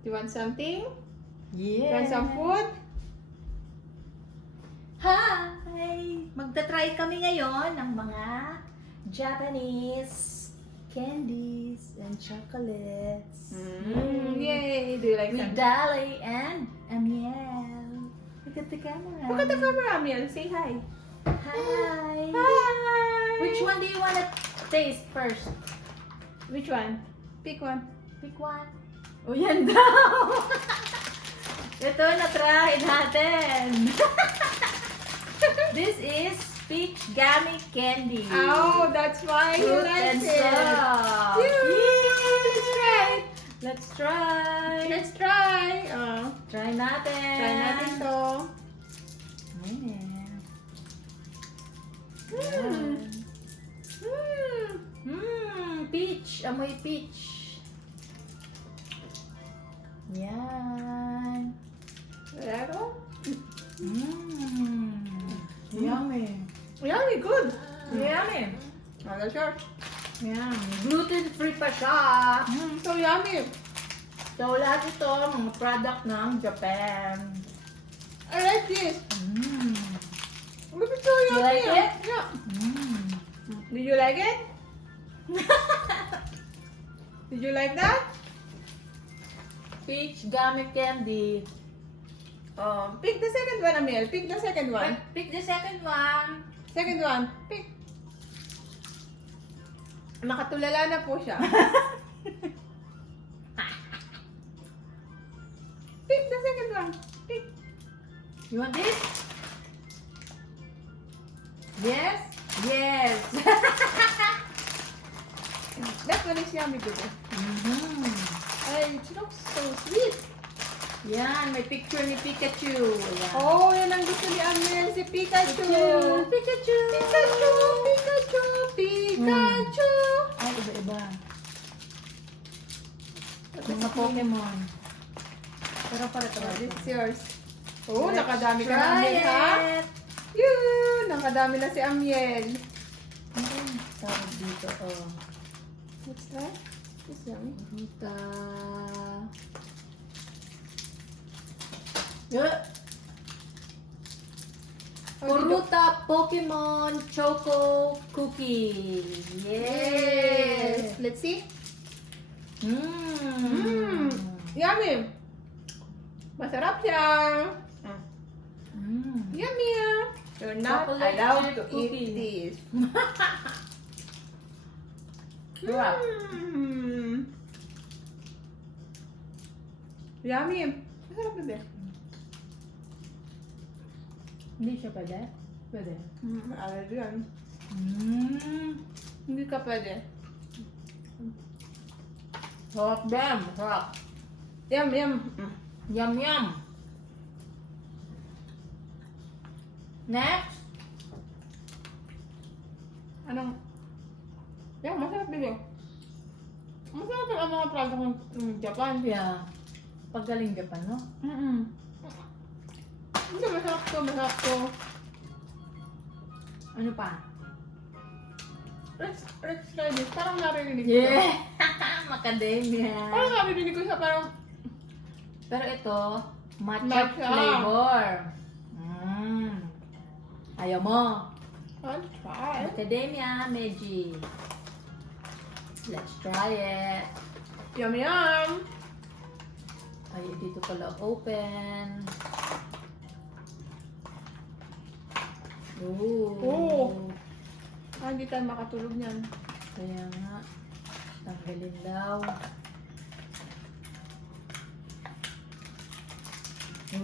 Do you want something? Yeah. Want some food? Hi! Magta-try kami ngayon ng mga Japanese candies and chocolates. Yay! Do you like With some? Dali and Amiel. Look at the camera. Look at the camera, Amiel. Say hi. Hi! Hi! Which one do you want to taste first? Which one? Pick one. Pick one. O yan daw! Ito, na-try natin. This is peach gummy candy. Oh, that's why you Fruit like and it. soft. Yay! Let's try. Let's try. Try natin. Try natin to. Ayan. Hmm. Peach. Amoy peach. Yan. Pero, Yummy. yummy, good. Yummy. Oh, that's yours. Yan. Gluten-free pa siya. So yummy. So, lahat ito, mga product ng Japan. I like this. Look at so You yummy. like it? Yeah. Did you like it? Did you like that? Peach gummy candy. Pick the second one, Amel. Pick the second one. Pick the second one. Second one. Pick. Nakatulala na po siya. Pick the second one. Pick. You want this? Yes? Yes. That one is yummy, baby. Ay, it looks so sweet. Yan, may picture ni Pikachu. Yan. Oh, yan ang gusto ni Amel, si Pikachu. Pikachu. Pikachu, Pikachu, Pikachu. Ay, iba-iba. Mga Pokemon. Pero para This is yours. Oh, Let's nakadami ka na, try Amel, ha? it. Yun, nakadami na si Amiel. Tawag dito, oh. What's that? It's yummy. Puta. Yeah. Puruta Pokemon Choco Cookie. Yes. Let's see. Mmm. Yummy. Masarap siya. Yummy. You're not Chocolate allowed chip to cookie. eat this. Sarap. Yummy. Masarap na din. Hindi siya pwede? Pwede. Allergy yan. Mmm. Hindi ka pwede. Sarap din. Sarap. Yum, yum. Yum, yum. Next. Anong? Yan, masarap din yun. Masarap din ang mga product ng Japan. Yeah. Paggaling Japan, no? Hindi, masarap to, masarap to. Ano pa? Let's try this. Parang narinig ko. Yeah! Macadamia. Parang narinig ko siya, parang Pero ito, matcha, Matcha. flavor. Ayaw mo. I'll try. Macadamia, Meiji. Let's try it. Yum, yum. Ay, dito pala open. Ooh. Oh. Hindi tayo makatulog niyan. Kaya nga, tanggalin daw.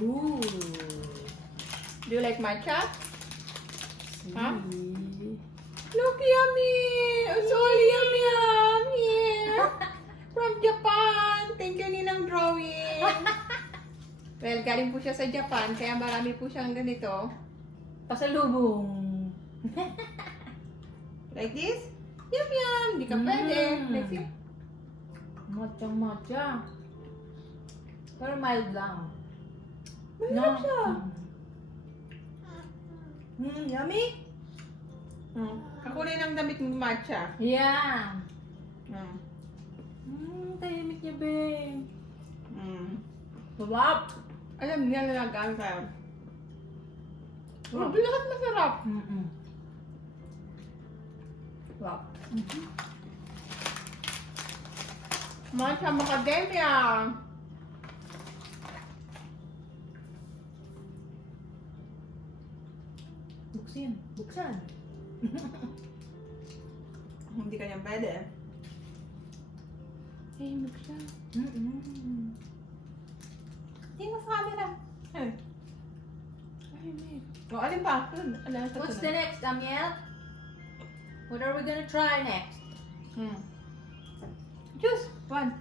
Ooh. Do you like matcha? Huh? See? Look, yummy! It's all yummy, yum! Yeah! From Japan! Thank you, Ninang Drawing! Well, galing po siya sa Japan, kaya marami po siyang ganito. Pasalubong. Like this. Yum, yum! Hindi ka pwede. Let's see. Matcha. Pero mild lang. Masarap siya. Yummy? Kakulay ng damit ng matcha. Yeah. Mm. Tahimik niya, be. Sarap. Alam niya na nagaan tayo. Oh, lahat masarap. Sarap. Matcha macadamia. Buksan. Buksan. Hindi kanya pwede. Hey, magsa. Tingnan mo sa camera. Hey. Ay, may. O, alin pa? What's the next, Amiel? What are we gonna try next? Juice. One.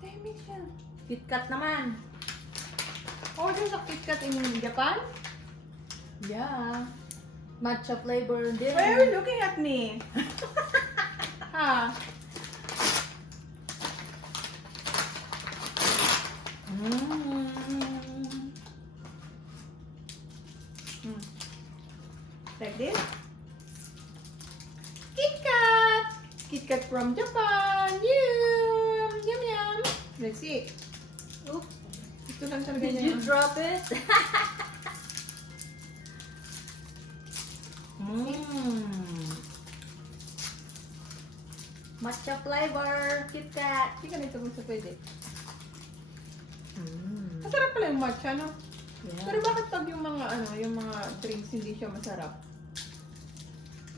Dami siya. KitKat naman. Order sa KitKat in Japan? Yeah. Matcha flavor din. Why are you looking at me? Ha? Like this? KitKat! KitKat from Japan! Yum! Yum yum! Let's see. Oops. Ito lang talaga Did niya. you drop it? Matcha flavor, KitKat. Hindi ka nito kung sa pwede. Masarap pala yung matcha, no? Yeah. Pero bakit pag yung mga yung mga drinks hindi siya masarap?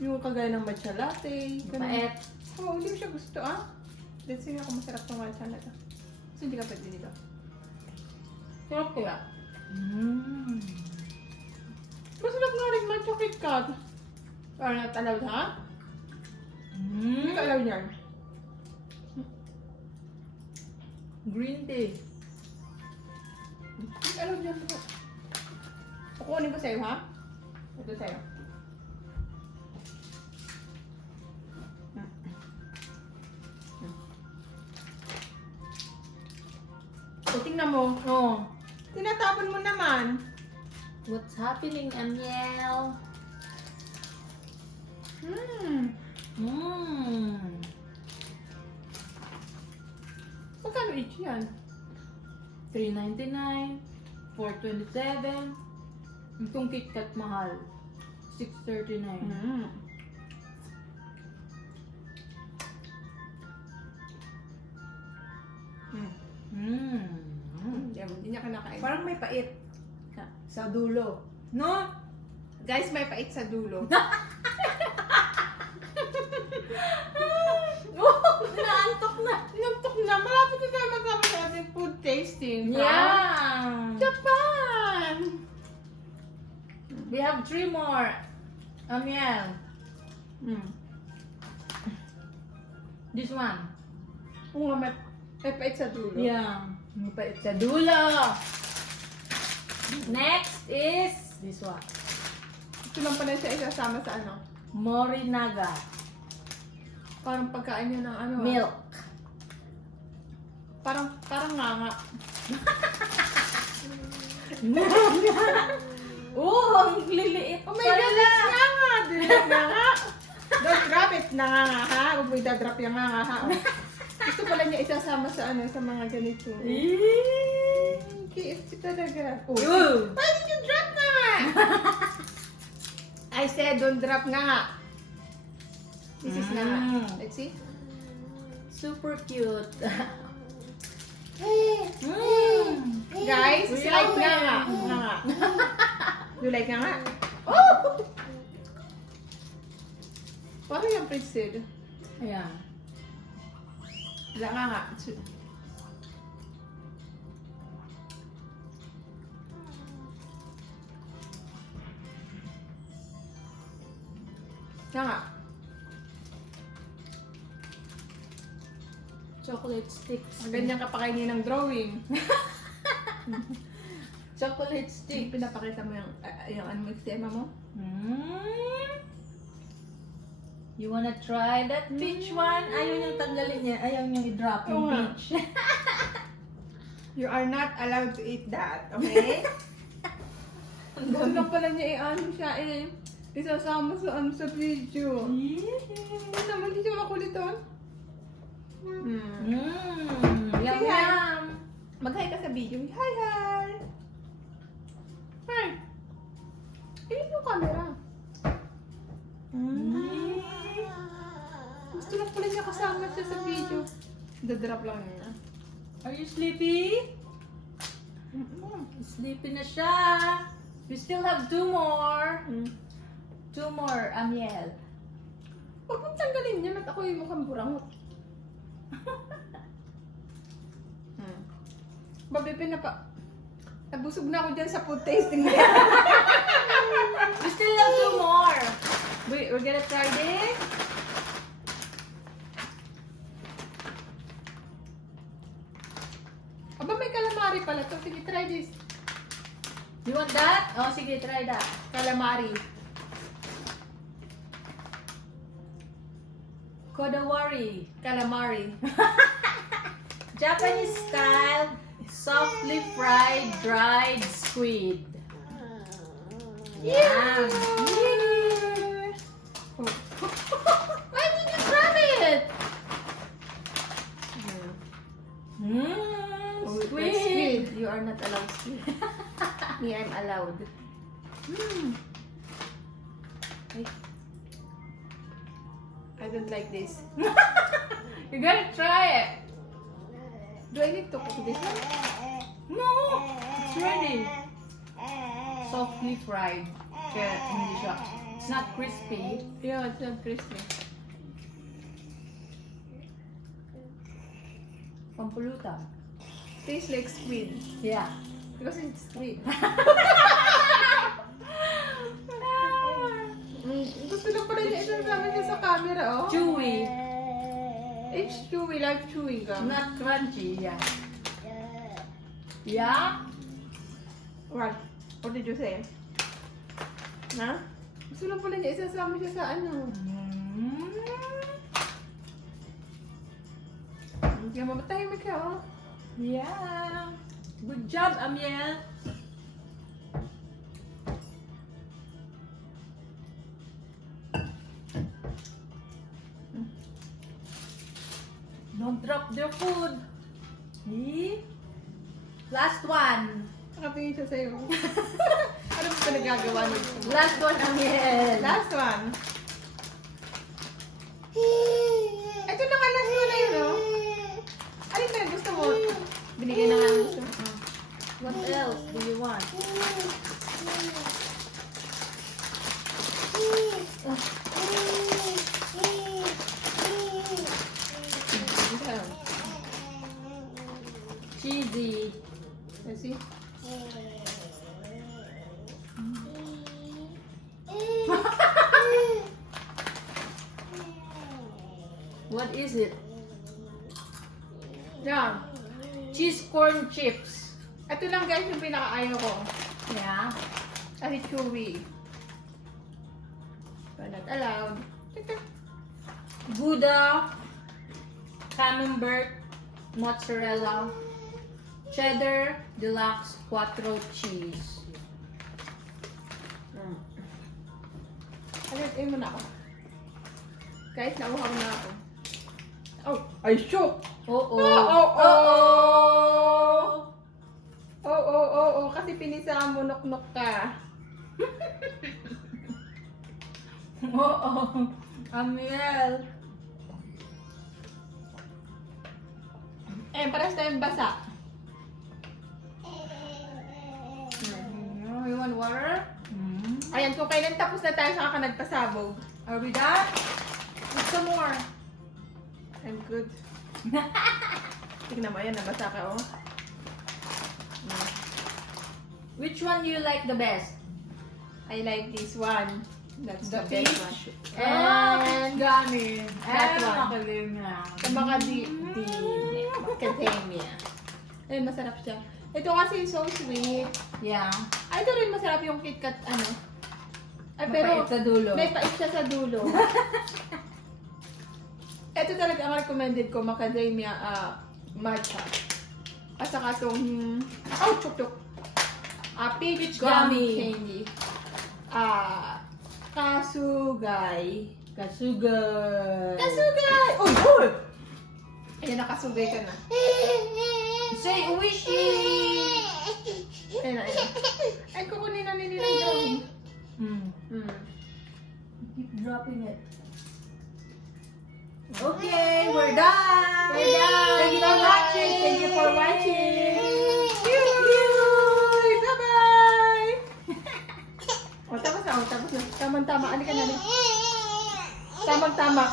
Yung kagaya ng matcha latte, ganun. Mapait. Oo, hindi ko siya gusto, ah. Let's see nga kung masarap tong matcha na to. So, hindi ka pwede nito. Sarap kaya. Masarap nga rin matcha KitKat. Or not allowed, ha? Hindi ka allowed yan. Green tea. Hindi ka allowed yan. Kukunin ko sa'yo, ha? Ito sa'yo. O, tingnan mo. Oh. Tinatapon mo naman. What's happening, Amiel? Magkano each yan? $3.99, $4.27. Itong KitKat mahal. $6.39. Hindi niya kinakain. Parang may pait sa dulo. No? Guys, may pait sa dulo. Naantok na. Nantok na. Malapit na tayo magkama sa ating food tasting. Yeah. Japan! We have 3 more. Amiel. This one. Oo nga, may pait sa dulo. Yeah. May pait sa dulo. Next is this one. Ito lang pala siya isasama sa ano. Morinaga. Parang pagkain niya ng ano. Milk. Parang nganga. Oh, ang liliit. Oh my God, it's nganga! Delete nganga! Don't drop it, nganga ha? Huwag mo i-drop yung nganga ha? Oh. Gusto pala niya isasama sa ano, sa mga ganito. KFC talaga. Oh. Why did you drop nganga? I said, don't drop nganga. This is nganga. Let's see. Super cute. Guys, it's Yummy. like nganga. Nganga. You like nganga? Oh! Parang yung pretzel. Ayan. Wala nganga. Nganga. Chocolate sticks. Ang ganyan kapakainin ng drawing. Chocolate stick. Pinapakita mo yung ano mo, eczema mo? You wanna try that peach one? Ayaw niyang tanggalin niya. Ayaw niyang i-drop yung Oo nga. peach. You are not allowed to eat that, okay? Gusto lang pala niya i-ano siya isasama sa ano sa video. Ano naman, hindi siya makulit doon? Yum Sige. yum. Mag-hi ka sa video. Hi, hi! Hi! Pilit yung camera. Gusto lang pala siya kasama siya sa video. Dadrop lang niya. Are you sleepy? Sleepy na siya. We still have 2 more. 2 more, Amiel. Huwag mong tanggalin niya at ako yung mukhang burangot. Babebe na pa. Nabusog na ako dyan sa food tasting niya. We still have 2 more. Wait, we're gonna try this. Aba, may calamari pala to. Sige, try this. You want that? Oh, sige, try that. Calamari. Kodawari. Calamari. Japanese style, softly fried dried squid. Yum. Why did you grab it? Squid. Squid. You are not allowed squid. Me, I'm allowed. I don't like this. You gotta try it. Do I need to cook this one? No, it's ready. Softly fried. Kaya hindi siya. It's not crispy. Yeah, it's not crispy. Pampulutan. Tastes like squid. Yeah. Because it's squid. Gusto lang pala niya isasama niya sa camera, oh. Chewy. It's chewy, like chewing gum. Not crunchy. Yeah. Yeah. What? What did you say? Ha? Gusto lang pala niya isasama siya sa ano. Kaya mamatahimik ka, oh. Yeah. Good job, Amiel. Don't drop their food. See? Last one. Nakatingin siya sa'yo. Ano ba ito nagagawa nito? Last one, Amiel. Last one. Ito na nga last one na yun, oh. Alin ba yung gusto mo? Binigay na nga ang gusto mo. What else do you want? Cheesy. Let's see. What is it? Yeah. Cheese corn chips. Ito lang guys yung pinakaayaw ko. Yeah. Kasi chewy. So, not allowed. Gouda, camembert, mozzarella, cheddar, deluxe, quattro cheese. Alert mo na ako. Guys, nauhaw na ako. Oh, I shook! Oh-oh. Oh. Kasi pinisa mo, nok-nok ka. Oo. Amiel. Parehas tayong basa. You want water? Ayan, kung kailan tapos na tayo, saka ka nagpasabog. Are we done? Put some more. I'm good. Tignan mo, ayan, nabasa ka, oh. Which one do you like the best? I like this one. That's the The best one. peach? And gummy. that one. Makalimya. Sa mga macadamia. Ayun, masarap siya. Ito kasi so sweet. Yeah. Ay, ito rin masarap yung KitKat, ano. Ay, pero Mapait sa dulo. may pait siya sa dulo. Ito talaga ang recommended ko, macadamia matcha. At saka itong, chuk-chuk. Peach gummy candy. Kasugay. Kasugay. Kasugay! Uy! Uy! Ayan, nakasugay ka na. Say wishy! Ayun na, ayun na. Ay, kukunin na nila ng drawing. Hmm. Hmm. Keep dropping it. Okay, we're done! We're done! Thank you for watching! Thank you for watching! Yay! Bye-bye! O, tapos na, o, tapos na. Tamang-tama. Ano ka na? Tamang-tama.